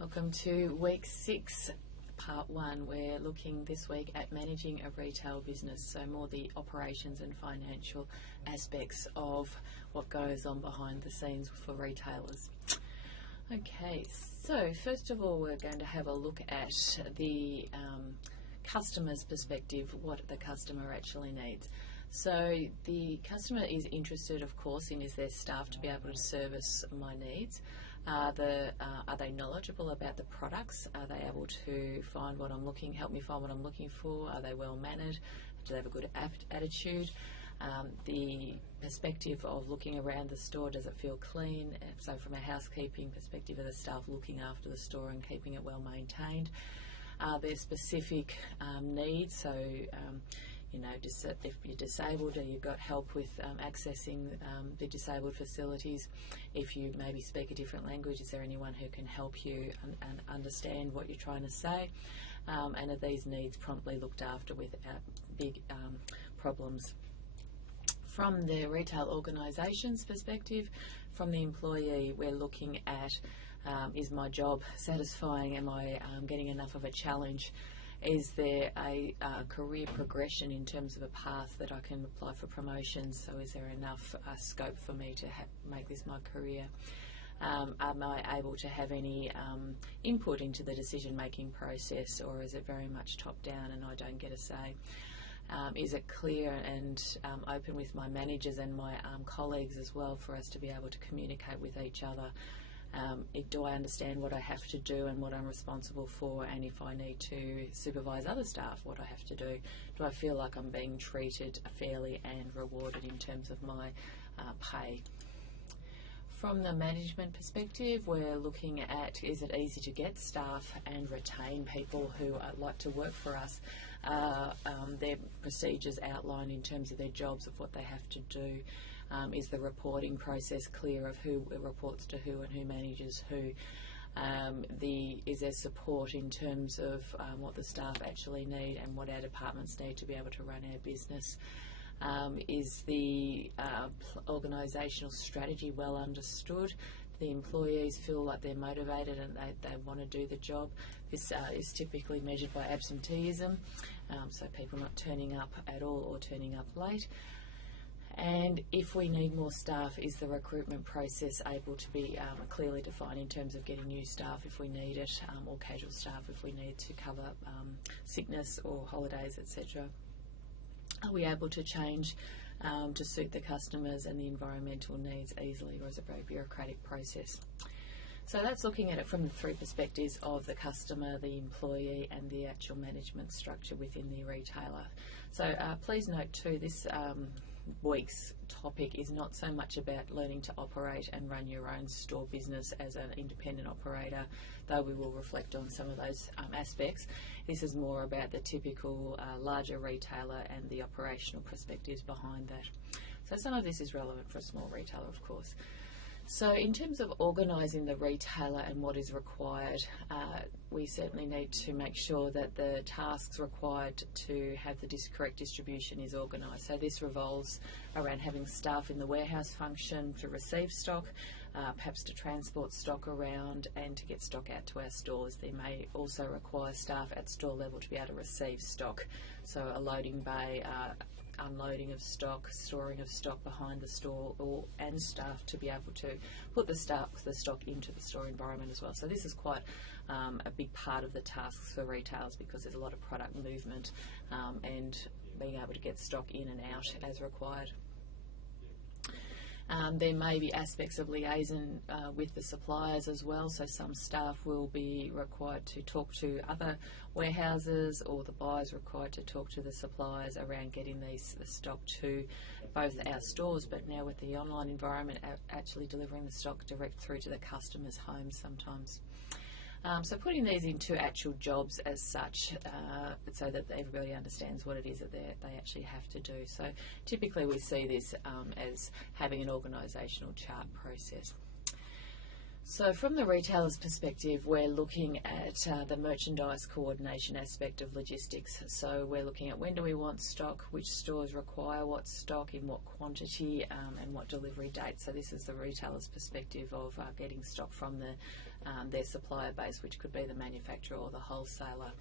Welcome to week 6, part 1. We're looking this week at managing a retail business, so more the operations and financial aspects of what goes on behind the scenes for retailers. Okay, so first of all we're going to have a look at the customer's perspective, what the customer actually needs. So the customer is interested, of course, in is their staff to be able to service my needs. Are they knowledgeable about the products? Are they able to find what I'm looking, help me find what I'm looking for? Are they well mannered? Do they have a good attitude? The perspective of looking around the store, does it feel clean? So from a housekeeping perspective, are the staff looking after the store and keeping it well maintained? Are there specific needs? So you know, if you're disabled, or you've got help with accessing the disabled facilities. If you maybe speak a different language, is there anyone who can help you and understand what you're trying to say? And are these needs promptly looked after without big problems? From the retail organisation's perspective, from the employee, we're looking at is my job satisfying? Am I getting enough of a challenge? Is there a career progression in terms of a path that I can apply for promotions? So is there enough scope for me to make this my career? Am I able to have any input into the decision-making process, or is it very much top-down and I don't get a say? Is it clear and open with my managers and my colleagues as well for us to be able to communicate with each other? Do I understand what I have to do and what I'm responsible for, and if I need to supervise other staff, what I have to do? Do I feel like I'm being treated fairly and rewarded in terms of my pay? From the management perspective, we're looking at, is it easy to get staff and retain people who like to work for us? Their procedures outlined in terms of their jobs, of what they have to do. Is the reporting process clear of who reports to who and who manages who? Is there support in terms of what the staff actually need and what our departments need to be able to run our business? Is the organisational strategy well understood? The employees feel like they're motivated and they want to do the job. This is typically measured by absenteeism, so people not turning up at all or turning up late. And if we need more staff, is the recruitment process able to be clearly defined in terms of getting new staff if we need it, or casual staff if we need to cover sickness or holidays, etc. Are we able to change to suit the customers and the environmental needs easily, or is it a very bureaucratic process? So that's looking at it from the 3 perspectives of the customer, the employee and the actual management structure within the retailer. So please note too, this week's topic is not so much about learning to operate and run your own store business as an independent operator, though we will reflect on some of those aspects. This is more about the typical larger retailer and the operational perspectives behind that. So some of this is relevant for a small retailer, of course. So in terms of organising the retailer and what is required, we certainly need to make sure that the tasks required to have the correct distribution is organised. So this revolves around having staff in the warehouse function to receive stock, perhaps to transport stock around and to get stock out to our stores. There may also require staff at store level to be able to receive stock, so a loading bay, unloading of stock, storing of stock behind the store, and staff to be able to put the stock into the store environment as well. So this is quite a big part of the tasks for retailers, because there's a lot of product movement and being able to get stock in and out as required. There may be aspects of liaison with the suppliers as well, so some staff will be required to talk to other warehouses, or the buyers required to talk to the suppliers around getting the stock to both our stores, but now with the online environment, actually delivering the stock direct through to the customer's homes sometimes. So putting these into actual jobs as such, so that everybody understands what it is that they actually have to do. So typically we see this as having an organisational chart process. So from the retailer's perspective, we're looking at the merchandise coordination aspect of logistics. So we're looking at when do we want stock, which stores require what stock, in what quantity, and what delivery date. So this is the retailer's perspective of getting stock from their supplier base, which could be the manufacturer or the wholesaler.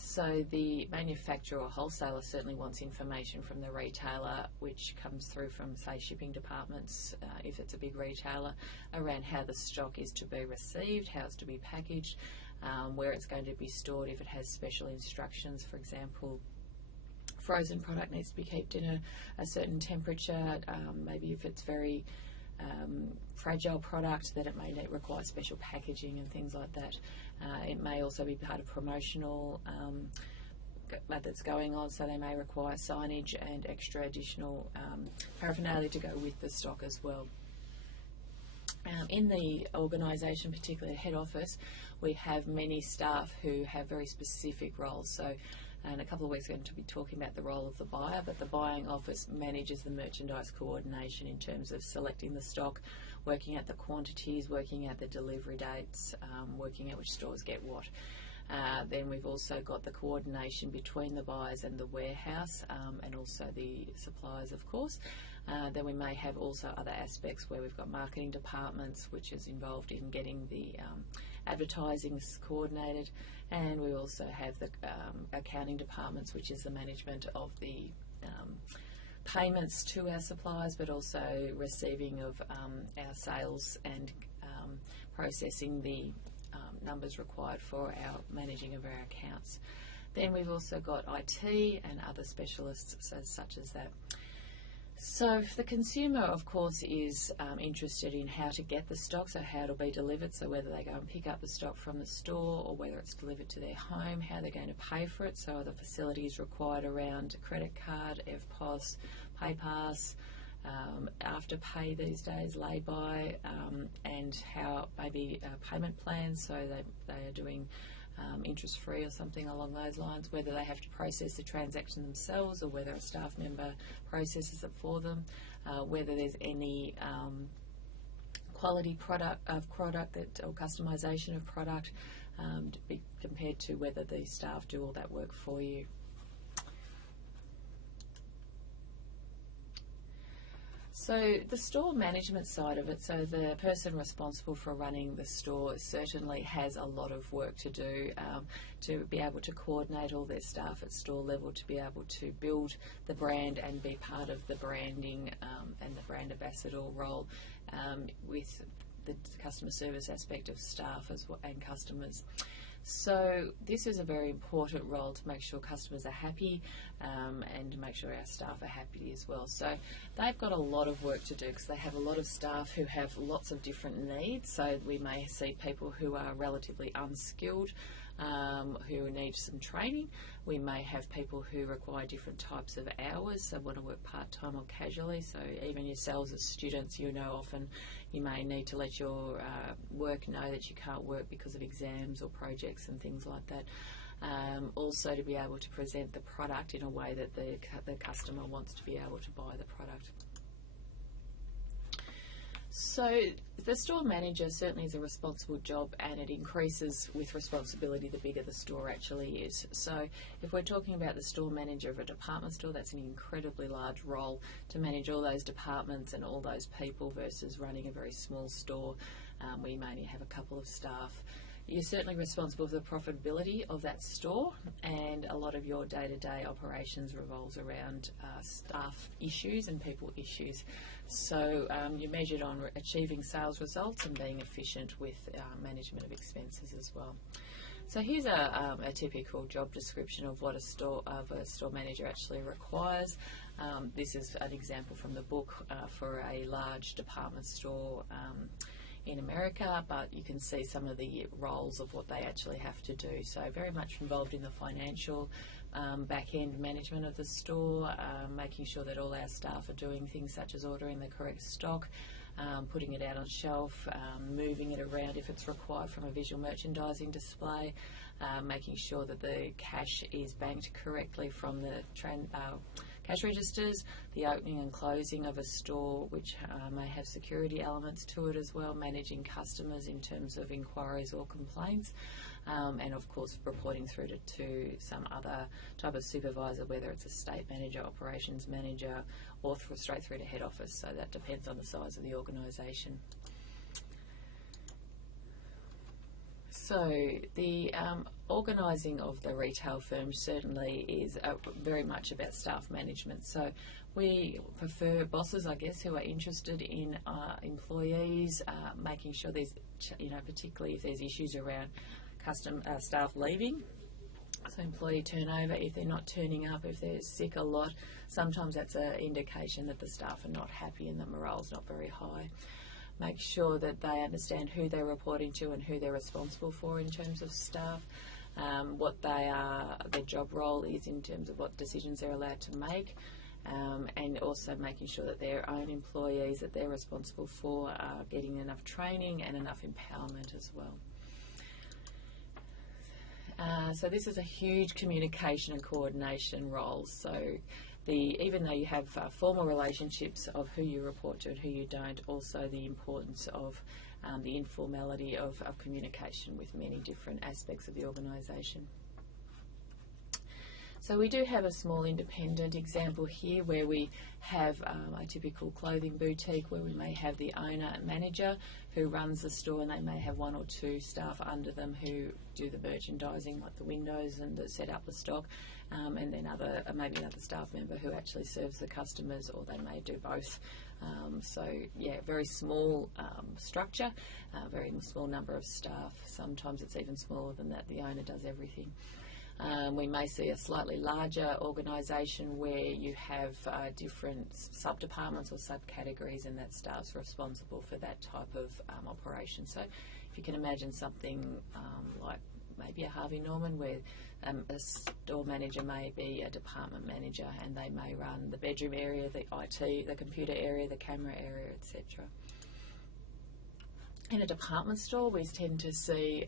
So the manufacturer or wholesaler certainly wants information from the retailer, which comes through from, say, shipping departments, if it's a big retailer, around how the stock is to be received, how it's to be packaged, where it's going to be stored, if it has special instructions. For example, frozen product needs to be kept in a certain temperature. Maybe if it's very fragile product, that it may require special packaging and things like that. It may also be part of promotional that's going on, so they may require signage and extra additional paraphernalia to go with the stock as well. In the organisation, particularly head office, we have many staff who have very specific roles. So in a couple of weeks we're going to be talking about the role of the buyer, but the buying office manages the merchandise coordination in terms of selecting the stock, working out the quantities, working out the delivery dates, working out which stores get what. Then we've also got the coordination between the buyers and the warehouse, and also the suppliers, of course. Then we may have also other aspects where we've got marketing departments, which is involved in getting the advertising coordinated, and we also have the accounting departments, which is the management of the payments to our suppliers, but also receiving of our sales and processing the numbers required for our managing of our accounts. Then we've also got IT and other specialists such as that. So the consumer, of course, is interested in how to get the stock, so how it'll be delivered, so whether they go and pick up the stock from the store or whether it's delivered to their home, how they're going to pay for it, so are the facilities required around credit card, EFTPOS, PayPass, Afterpay these days, lay-by, and how maybe payment plans, so they are doing interest-free or something along those lines, whether they have to process the transaction themselves or whether a staff member processes it for them, whether there's any quality product that, or customisation of product to be compared to whether the staff do all that work for you. So the store management side of it, so the person responsible for running the store certainly has a lot of work to do to be able to coordinate all their staff at store level, to be able to build the brand and be part of the branding and the brand ambassador role with the customer service aspect of staff as well, and customers. So this is a very important role to make sure customers are happy and to make sure our staff are happy as well. So they've got a lot of work to do because they have a lot of staff who have lots of different needs. So we may see people who are relatively unskilled, who need some training. We may have people who require different types of hours, so want to work part-time or casually. So even yourselves as students, you know, often you may need to let your work know that you can't work because of exams or projects and things like that. Also to be able to present the product in a way that the customer wants to be able to buy the product. So the store manager certainly is a responsible job, and it increases with responsibility the bigger the store actually is. So if we're talking about the store manager of a department store, that's an incredibly large role to manage all those departments and all those people versus running a very small store where you may only have a couple of staff. You're certainly responsible for the profitability of that store, and a lot of your day-to-day operations revolves around staff issues and people issues. So you're measured on achieving sales results and being efficient with management of expenses as well. So here's a typical job description of what a store manager actually requires. This is an example from the book for a large department store in America, but you can see some of the roles of what they actually have to do. So very much involved in the financial back-end management of the store, making sure that all our staff are doing things such as ordering the correct stock, putting it out on shelf, moving it around if it's required from a visual merchandising display, making sure that the cash is banked correctly from the cash registers, the opening and closing of a store, which may have security elements to it as well, managing customers in terms of inquiries or complaints, and of course reporting through to some other type of supervisor, whether it's a state manager, operations manager, or straight through to head office. So that depends on the size of the organisation. So the organising of the retail firm certainly is very much about staff management. So we prefer bosses, I guess, who are interested in employees, making sure there's, particularly if there's issues around staff leaving. So employee turnover, if they're not turning up, if they're sick a lot, sometimes that's an indication that the staff are not happy and the morale's not very high. Make sure that they understand who they're reporting to and who they're responsible for in terms of staff, what their job role is in terms of what decisions they're allowed to make, and also making sure that their own employees that they're responsible for are getting enough training and enough empowerment as well. So this is a huge communication and coordination role. So even though you have formal relationships of who you report to and who you don't, also the importance of the informality of communication with many different aspects of the organisation. So we do have a small independent example here where we have a typical clothing boutique where we may have the owner and manager who runs the store, and they may have one or two staff under them who do the merchandising, like the windows and set up the stock, and then maybe another staff member who actually serves the customers, or they may do both. So yeah, very small structure, very small number of staff. Sometimes it's even smaller than that. The owner does everything. We may see a slightly larger organisation where you have different sub-departments or subcategories, and that staff's responsible for that type of operation. So if you can imagine something like maybe a Harvey Norman, where a store manager may be a department manager, and they may run the bedroom area, the IT, the computer area, the camera area, etc. In a department store, we tend to see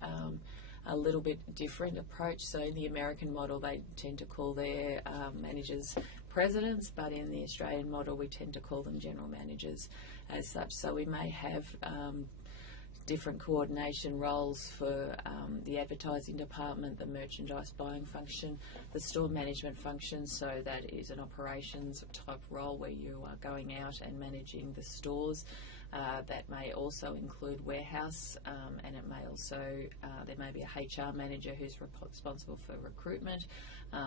a little bit different approach. So in the American model, they tend to call their managers presidents, but in the Australian model, we tend to call them general managers as such. So we may have different coordination roles for the advertising department, the merchandise buying function, the store management function. So that is an operations type role where you are going out and managing the stores. That may also include warehouse, and it may also, there may be a HR manager who's responsible for recruitment.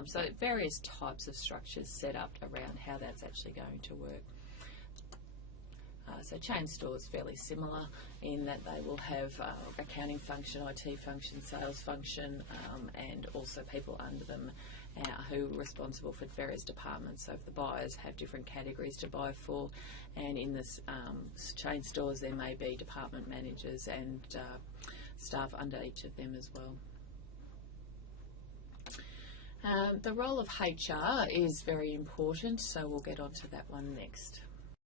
So various types of structures set up around how that's actually going to work. So chain stores fairly similar in that they will have accounting function, IT function, sales function, and also people under them who are responsible for various departments. So if the buyers have different categories to buy for, and in this chain stores there may be department managers and staff under each of them as well. The role of HR is very important, so we'll get on to that one next.